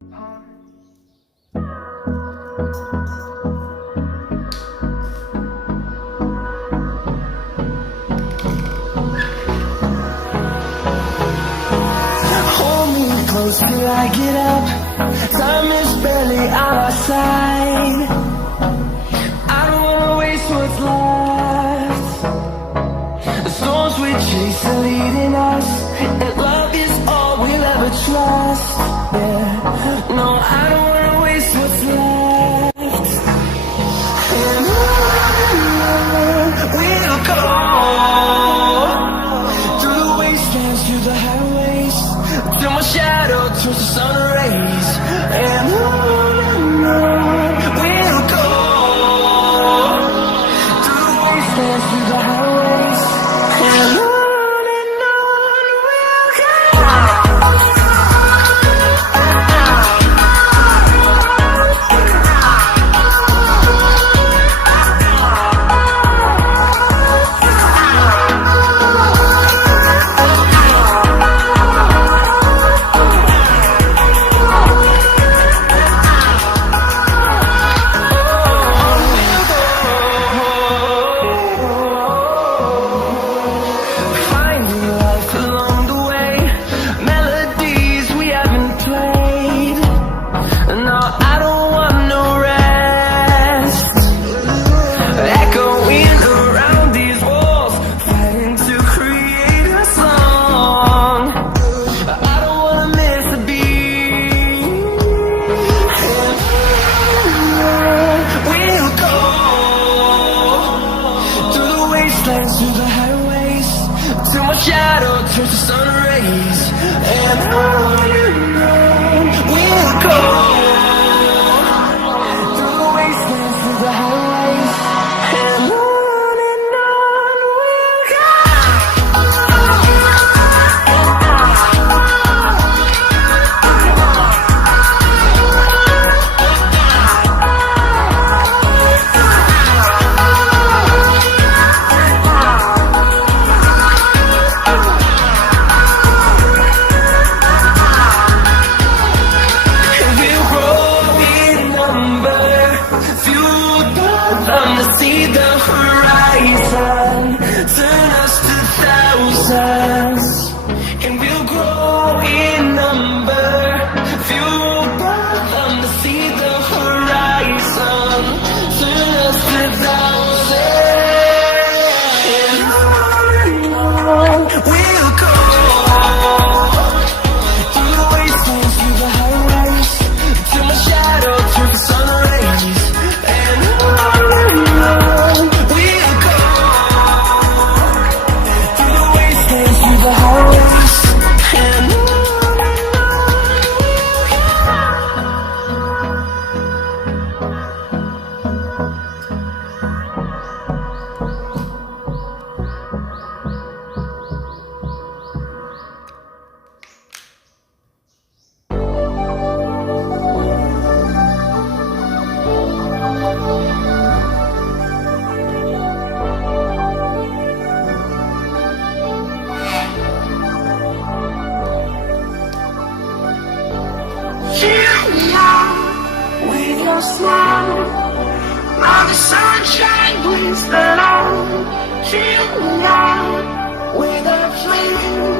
Hold me close till I get up. Time is barely on our side. I don't wanna waste what's left. The storms we chase are leading us, and love is all we'll ever trust. Yeah, no, I don't wanna waste what's left. And on we'll go, through the wastelands, through the highways, till my shadow turns to sun rays. And on we'll go, through the wastelands, through the highways, and on we'll go. Finding life along the way, melodies we haven't played. No, I don't want no rest. Echoing around these walls, fighting to create a song. I don't wanna miss a beat. And we'll go through the wastelands, through the highways, till my shadow turns to sun rays. And on we'll go through the wastelands, through the highways, and on we'll go. And we'll grow in number, fueled by them to see the horizon, turn us to thousands. And we'll grow in number, fueled by them to see the horizon, turn us to thousands. And on we'll go through the wastelands, through the highways, till my shadow turns to sun rays. And on we'll go through the wastelands, through the highways, and on. Cheer me on with your smile. Now the sunshine brings the light. Cheer me on with a flame.